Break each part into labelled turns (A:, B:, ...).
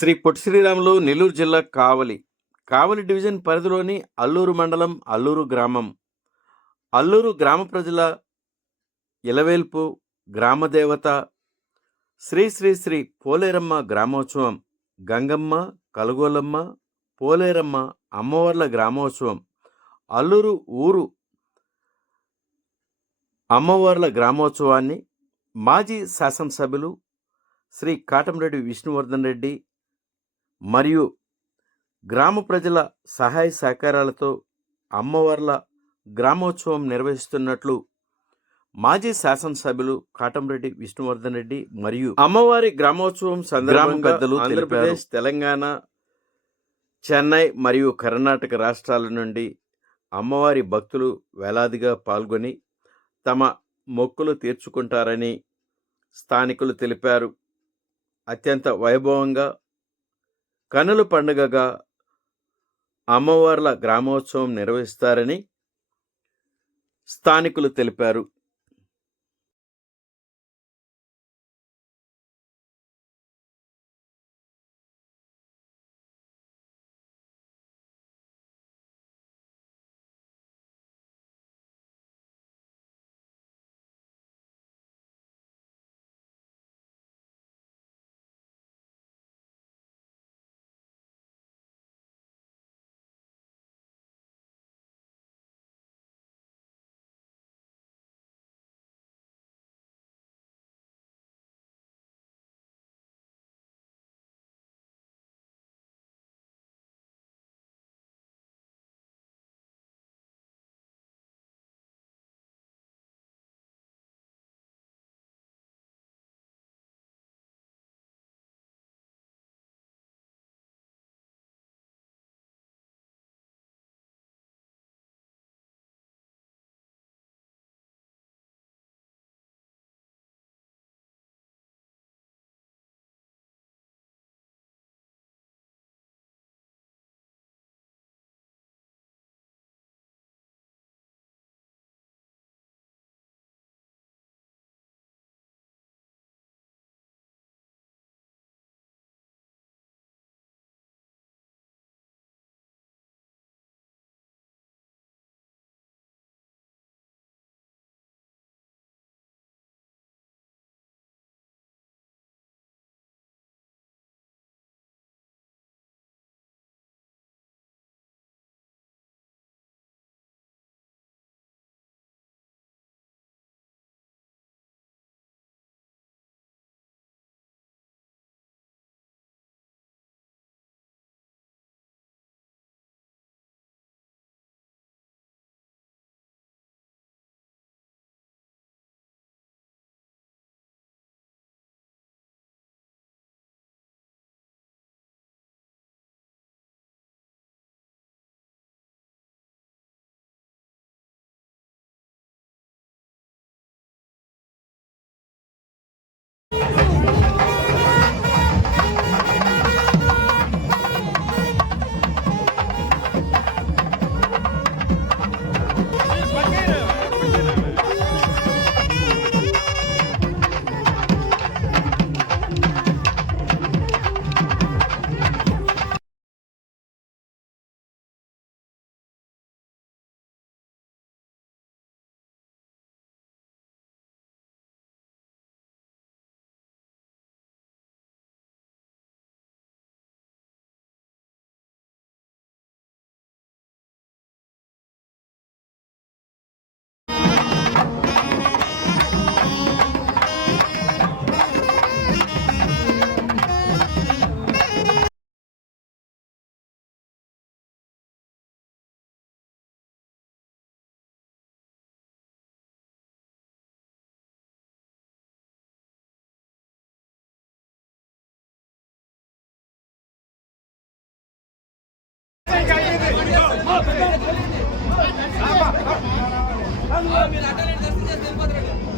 A: శ్రీ పొట్టి శ్రీరాములు నెల్లూరు జిల్లా కావలి కావలి డివిజన్ పరిధిలోని అల్లూరు మండలం అల్లూరు గ్రామం. అల్లూరు గ్రామ ప్రజల ఇలవేల్పు గ్రామదేవత శ్రీ శ్రీ శ్రీ పోలేరమ్మ గ్రామోత్సవం గంగమ్మ కలగోలమ్మ పోలేరమ్మ అమ్మవార్ల గ్రామోత్సవం అల్లూరు ఊరు అమ్మవార్ల గ్రామోత్సవాన్ని మాజీ శాసనసభ్యులు శ్రీ కాటంరెడ్డి విష్ణువర్ధన్ రెడ్డి మరియు గ్రామ ప్రజల సహాయ సహకారాలతో అమ్మవార్ల గ్రామోత్సవం నిర్వహిస్తున్నట్లు మాజీ శాసనసభ్యులు కాటంరెడ్డి విష్ణువర్ధన్ రెడ్డి మరియు అమ్మవారి గ్రామోత్సవం సందర్భంగా పెద్దలు ఆంధ్రప్రదేశ్ తెలంగాణ చెన్నై మరియు కర్ణాటక రాష్ట్రాల నుండి అమ్మవారి భక్తులు వేలాదిగా పాల్గొని తమ మొక్కులు తీర్చుకుంటారని స్థానికులు తెలిపారు. అత్యంత వైభవంగా కనుల పండుగగా అమ్మవార్ల గ్రామోత్సవం నిర్వహిస్తారని స్థానికులు తెలిపారు.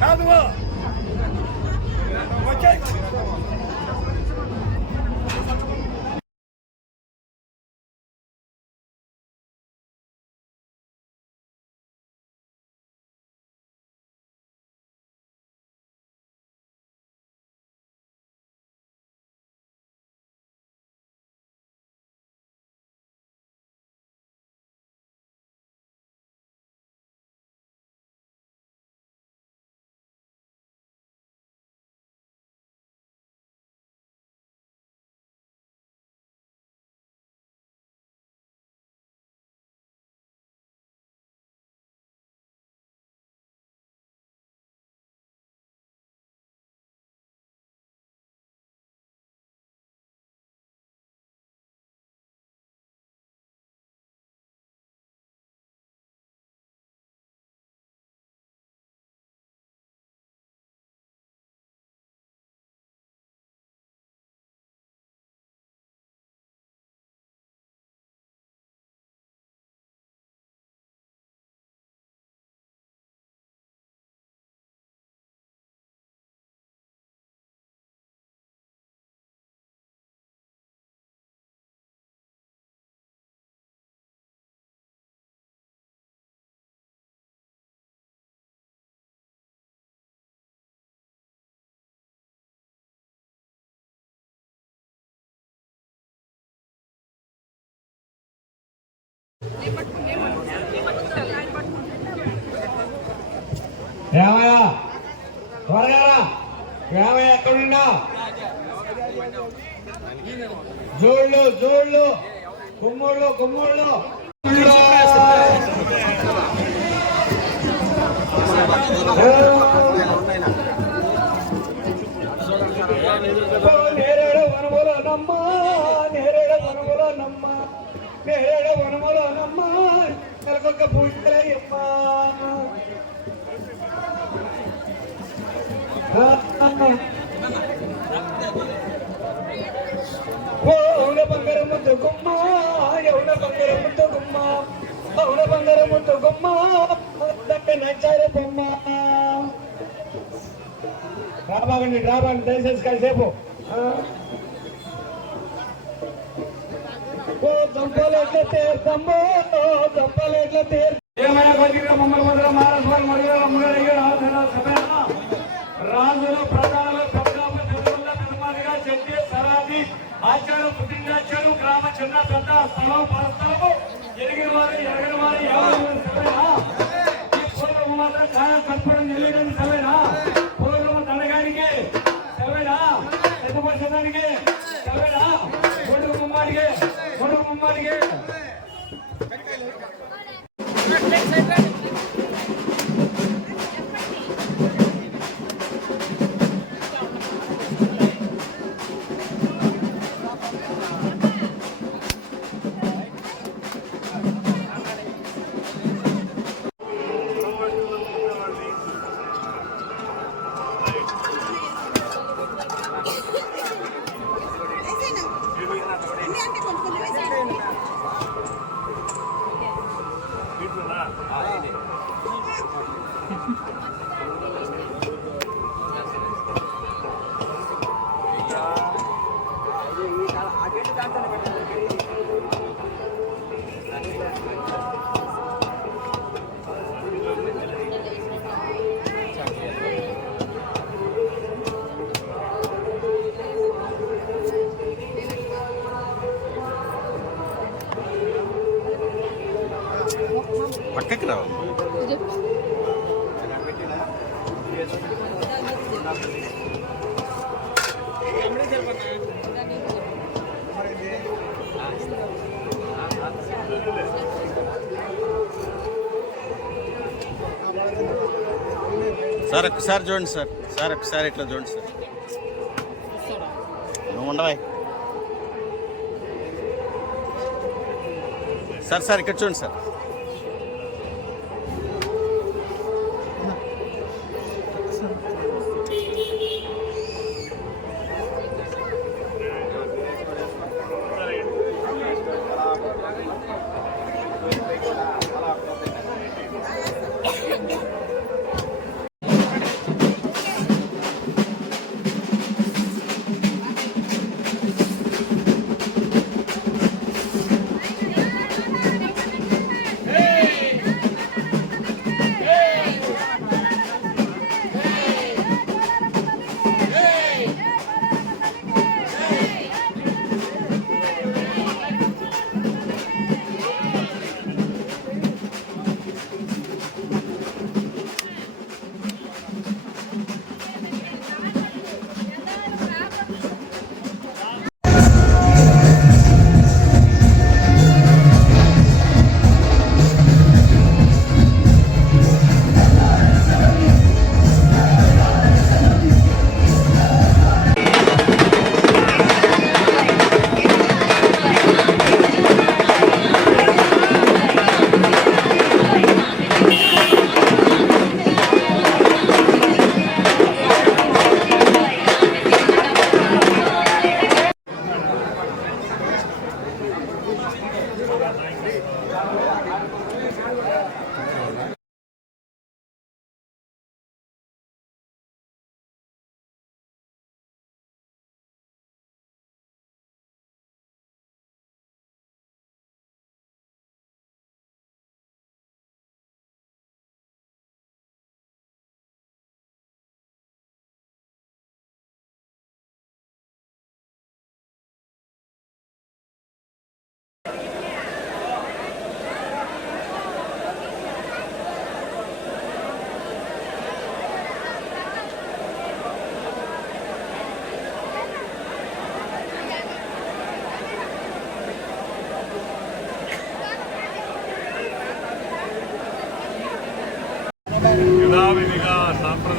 B: కాదు ఏమయ్యా త్వరగా రా. ఏమయ్యా ఎక్కడున్నా జోళ్ళు జోళ్ళు కుమ్ముళ్ళు కుమ్ముళ్ళు రాబాగండి రాబాగండి దయచేసి కాసేపు. ఏమైనా బతికిన మమ్మల్ని మొదల మహారాష్ట్ర మరియు అమ్మగారు రాజులు ప్రధానులు పెద్దలు పెద్దల పెద్దమాదిగా సరాది ఆచారం పుట్టించారు గ్రామ చిన్న పెద్ద స్థలం పరస్థలము. ఎరిగిన వారు ఎరగిన వారు ఎవరు? సరేనా ఈ పూర్వం మాత్రం ఛాయ కట్టుకోవడం తెలియని సరేనా పెద్ద పరిషదానికి
C: いい
A: です。సార్ ఒకసారి చూడండి సార్. సార్ ఒకసారి ఇట్లా చూడండి సార్. నువ్వు ఉండవా? సార్ సార్ ఇక్కడ చూడండి సార్.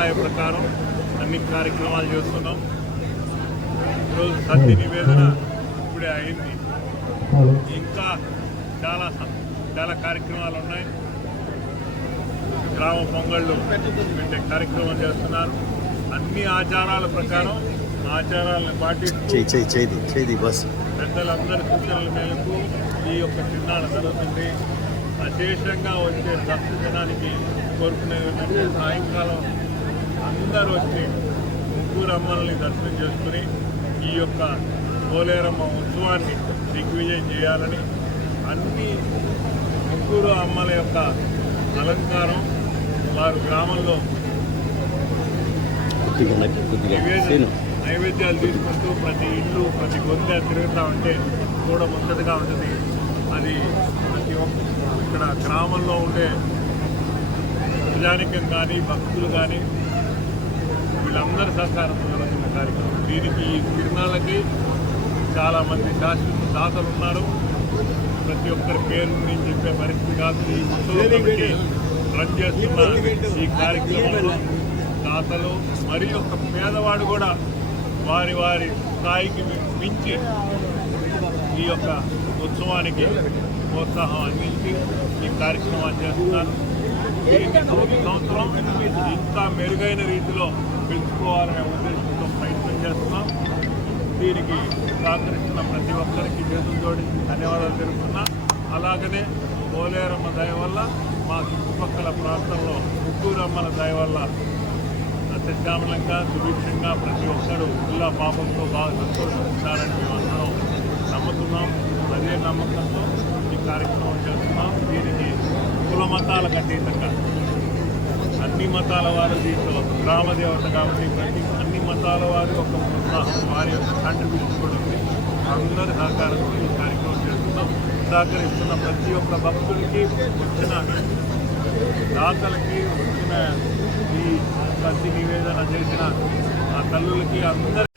D: సంప్రదాయ ప్రకారం అన్ని కార్యక్రమాలు చేస్తున్నాం. ఈరోజు సత్య నివేదన ఇప్పుడే అయింది. ఇంకా చాలా చాలా కార్యక్రమాలు ఉన్నాయి. గ్రామ పొంగళ్ళు పెట్టే కార్యక్రమం చేస్తున్నారు. అన్ని ఆచారాల ప్రకారం ఆచారాలను పాటిస్తూ పెద్దలందరి సూచనల మేరకు ఈ యొక్క తిరునాళ్ళ జరుగుతుంది. అశేషంగా వచ్చే కోరుకునేది ఏంటంటే సాయంకాలం అందరూ వచ్చి ముగ్గురు అమ్మల్ని దర్శనం చేసుకుని ఈ యొక్క పోలేరమ్మ ఉత్సవాన్ని దిగ్విజయం చేయాలని అన్ని ముగ్గురు అమ్మల యొక్క అలంకారం వారు గ్రామంలో నైవేద్యాలు తీసుకుంటూ ప్రతి ఇల్లు ప్రతి గొంతె తిరుగుతూ ఉంటే కూడా ముచ్చటగా ఉంటుంది. అది ప్రతి ఒక్క ఇక్కడ గ్రామంలో ఉండే ప్రజానికం కానీ భక్తులు కానీ వీళ్ళందరి సహకారంతో జరుగుతున్న కార్యక్రమం. దీనికి ఈ తిరునాళ్ళకి చాలామంది శాశ్వత దాతలు ఉన్నారు. ప్రతి ఒక్కరి పేరు నేను చెప్పే పరిస్థితి కాదు. ఈ ఉత్సవానికి రన్ చేస్తున్న ఈ కార్యక్రమంలో దాతలు మరి ఒక పేదవాడు కూడా వారి వారి స్థాయికి మించి ఈ యొక్క ఉత్సవానికి ప్రోత్సాహం అందించి ఈ కార్యక్రమాన్ని చేస్తున్నారు. దీన్ని సంవత్సరం ఇంకా మెరుగైన రీతిలో పెంచుకోవాలనే ఉద్దేశంతో ప్రయత్నం చేస్తున్నాం. దీనికి సహకరిస్తున్న ప్రతి ఒక్కరికి చేతులు జోడించి ధన్యవాదాలు తెలుపుతున్నా. అలాగనే పోలేరమ్మ దయ వల్ల మా చుట్టుపక్కల ప్రాంతంలో ముగ్గురమ్మల దయ వల్ల సత్యశ్యామలంగా సుభిక్షంగా ప్రతి ఒక్కరూ జిల్లా పాపంతో బాగా సంతోషిస్తారని మేము అందరం నమ్ముతున్నాం. అదే నమ్మకంతో ఈ కార్యక్రమం చేస్తున్నాం. దీనికి కుల మతాలకు అతీతంగా అన్ని మతాల వారు దీంట్లో గ్రామదేవత కాబట్టి ప్రతి అన్ని మతాల వారి యొక్క ప్రోత్సాహం వారి యొక్క కాంట్రిబ్యూషన్ కూడా ఉంది. అందరి సహకారంతో ఈ కార్యక్రమం చేస్తున్నాం. సహకరిస్తున్న ప్రతి ఒక్క భక్తుడికి వచ్చిన దాతలకి వచ్చిన ఈ ప్రతి నివేదన చేసిన ఆ తల్లులకి అందరి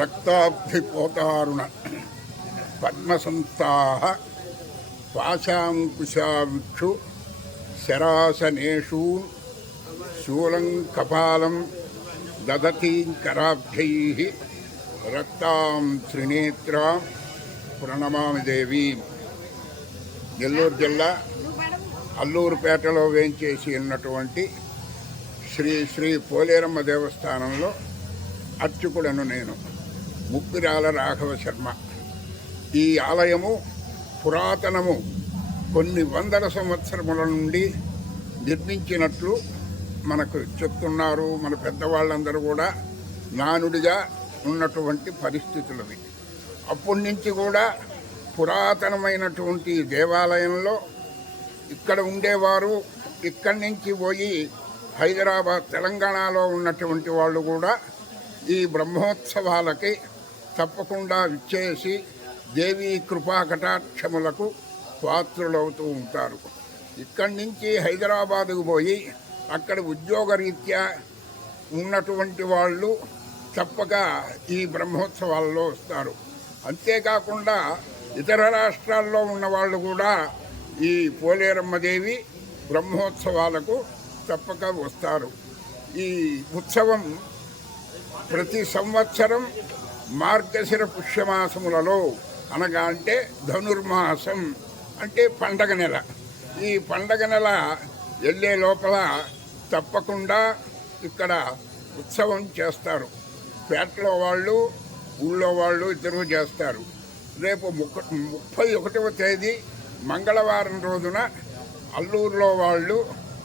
E: రక్తాబ్ధిపోతారుణ పద్మసంస్థాః పాశాంకుశావిక్షు శరాసనేషు శూలం కపాలం దదతీంకరాభ్యైః రక్తాం త్రినేత్ర ప్రణమామి దేవి. నెల్లూరు జిల్లా అల్లూరుపేటలో వేంచేసి ఉన్నటువంటి శ్రీ శ్రీ పోలేరమ్మ దేవస్థానంలో అర్చకుడను నేను ముగ్గురాల రాఘవ శర్మ. ఈ ఆలయము పురాతనము కొన్ని వందల సంవత్సరముల నుండి నిర్మించినట్లు మనకు చెప్తున్నారు. మన పెద్దవాళ్ళందరూ కూడా నానుడిగా ఉన్నటువంటి పరిస్థితులవి. అప్పటి నుంచి కూడా పురాతనమైనటువంటి దేవాలయంలో ఇక్కడ ఉండేవారు ఇక్కడి నుంచి పోయి హైదరాబాద్ తెలంగాణలో ఉన్నటువంటి వాళ్ళు కూడా ఈ బ్రహ్మోత్సవాలకి తప్పకుండా విచ్చేసి దేవీ కృపా కటాక్షములకు పాత్రులవుతూ ఉంటారు. ఇక్కడి నుంచి హైదరాబాదుకు పోయి అక్కడ ఉద్యోగరీత్యా ఉన్నటువంటి వాళ్ళు తప్పక ఈ బ్రహ్మోత్సవాల్లో వస్తారు. అంతేకాకుండా ఇతర రాష్ట్రాల్లో ఉన్న వాళ్ళు కూడా ఈ పోలేరమ్మదేవి బ్రహ్మోత్సవాలకు తప్పక వస్తారు. ఈ ఉత్సవం ప్రతి సంవత్సరం మార్గశిర పుష్యమాసములలో అనగా అంటే ధనుర్మాసం అంటే పండగ నెల. ఈ పండగ నెల వెళ్ళే లోపల తప్పకుండా ఇక్కడ ఉత్సవం చేస్తారు. పేటలో వాళ్ళు ఊళ్ళో వాళ్ళు ఇద్దరు చేస్తారు. రేపు ముక్క ముప్పై ఒకటవ తేదీ మంగళవారం రోజున అల్లూరులో వాళ్ళు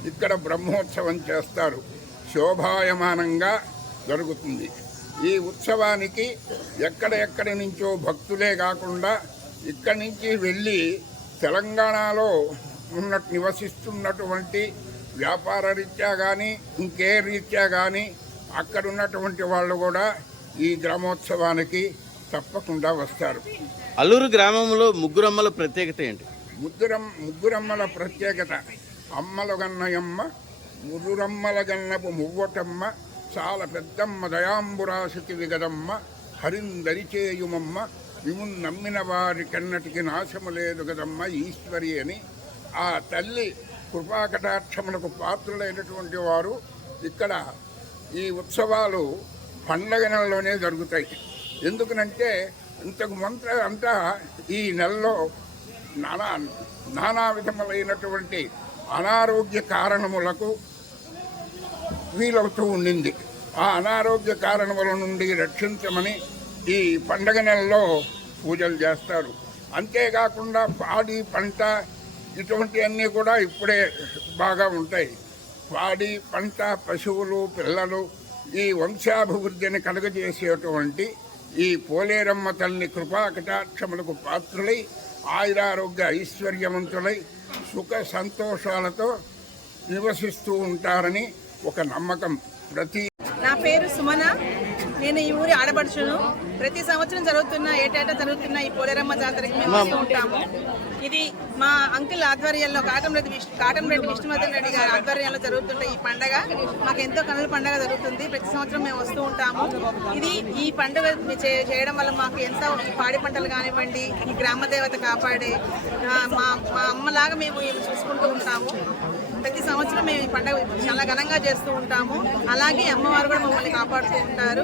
E: ఇక్కడ బ్రహ్మోత్సవం చేస్తారు. శోభాయమానంగా జరుగుతుంది. ఈ ఉత్సవానికి ఎక్కడ ఎక్కడి నుంచో భక్తులే కాకుండా ఇక్కడి నుంచి వెళ్ళి తెలంగాణలో ఉన్న నివసిస్తున్నటువంటి వ్యాపార రీత్యా కానీ ఇంకే రీత్యా కానీ అక్కడ ఉన్నటువంటి వాళ్ళు కూడా ఈ గ్రామోత్సవానికి తప్పకుండా వస్తారు.
A: అల్లూరు గ్రామంలో ముగ్గురమ్మల ప్రత్యేకత ఏంటి?
E: ముద్దురం ముగ్గురమ్మల ప్రత్యేకత. అమ్మల గన్నయమ్మ ముదురమ్మల గన్నపు మువ్వటమ్మ చాలా పెద్దమ్మ దయాంబురాశతి విగదమ్మ హరిందరిచేయుమమ్మ విమున్ నమ్మిన వారి కన్నటికి నాశము లేదు కదమ్మ ఈశ్వరి అని. ఆ తల్లి కృపాకటాక్షములకు పాత్రులైనటువంటి వారు ఇక్కడ ఈ ఉత్సవాలు పండగ నెలలోనే జరుగుతాయి. ఎందుకనంటే ఇంతకు మంత్ర అంతా ఈ నెలలో నానా నానా విధములైనటువంటి అనారోగ్య కారణములకు వీలవుతూ ఉండింది. ఆ అనారోగ్య కారణముల నుండి రక్షించమని ఈ పండగ నెలలో పూజలు చేస్తారు. అంతేకాకుండా పాడి పంట ఇటువంటివన్నీ కూడా ఇప్పుడే బాగా ఉంటాయి. పాడి పంట పశువులు పిల్లలు ఈ వంశాభివృద్ధిని కలుగజేసేటువంటి ఈ పోలేరమ్మ తల్లి కృపా కటాక్షములకు పాత్రులై ఆయురారోగ్య ఐశ్వర్యవంతులై సుఖ సంతోషాలతో నివసిస్తూ ఉంటారని ఒక నమ్మకం. ప్రతి
F: నా పేరు సుమన. నేను ఈ ఊరి ఆడపడుచును. ప్రతి సంవత్సరం జరుగుతున్న ఏటేటా జరుగుతున్న ఈ పోలేరమ్మ జాతరకి మేము వస్తూ ఉంటాము. ఇది మా అంకుల్ ఆధ్వర్యంలో కాటంరెడ్డి విష్ణు కాటంరెడ్డి విష్ణువర్ధన్ రెడ్డి గారి ఆధ్వర్యంలో జరుగుతున్న ఈ పండగ. మాకు ఎంతో కనుల పండగ జరుగుతుంది. ప్రతి సంవత్సరం మేము వస్తూ ఉంటాము. ఇది ఈ పండుగ చే- చేయడం వల్ల మాకు ఎంతో ఈ పాడి పంటలు కానివ్వండి ఈ గ్రామ దేవత కాపాడే మా మా అమ్మలాగా మేము చూసుకుంటూ ఉంటాము. ప్రతి సంవత్సరం మేము ఈ పండుగ చాలా ఘనంగా చేస్తూ ఉంటాము. అలాగే అమ్మవారు కూడా మమ్మల్ని కాపాడుతూ ఉంటారు.